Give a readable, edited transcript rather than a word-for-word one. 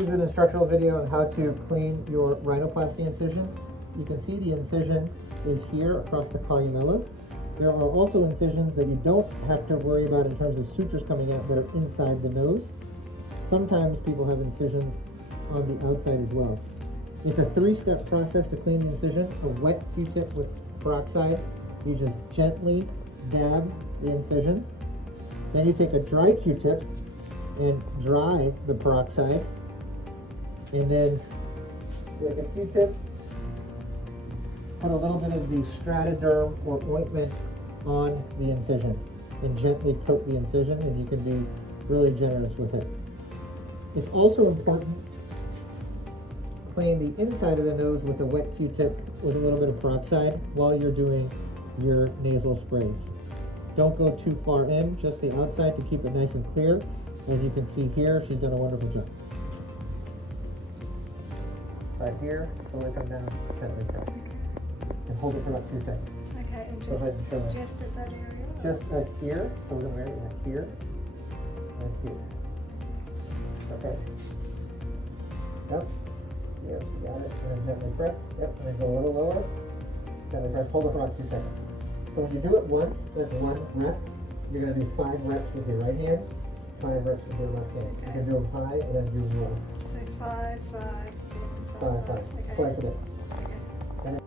This is an instructional video on how to clean your rhinoplasty incision. You can see the incision is here across the columella. There are also incisions that you don't have to worry about in terms of sutures coming out that are inside the nose. Sometimes people have incisions on the outside as well. It's a 3-step process to clean the incision. A wet Q-tip with peroxide. You just gently dab the incision. Then you take a dry Q-tip and dry the peroxide. And then with a Q-tip, put a little bit of the Strataderm or ointment on the incision and gently coat the incision, and you can be really generous with it. It's also important to clean the inside of the nose with a wet Q-tip with a little bit of peroxide while you're doing your nasal sprays. Don't go too far in, just the outside to keep it nice and clear. As you can see here, she's done a wonderful job. Side here, slowly come down, gently press. And hold it for about 2 seconds. Okay, and Go ahead and show me. just at that area? Just here, so we're going to wear it here and here. Okay. Yep. Yep, got it. And then gently press. Yep, and then go a little lower. Gently press. Hold it for about 2 seconds. So when you do it once, that's 1 rep. You're going to do 5 reps with your right hand, 5 reps with your left hand. You can do them high and then do low. So 5, 5, 5, 5. Okay. Twice a day. Okay. And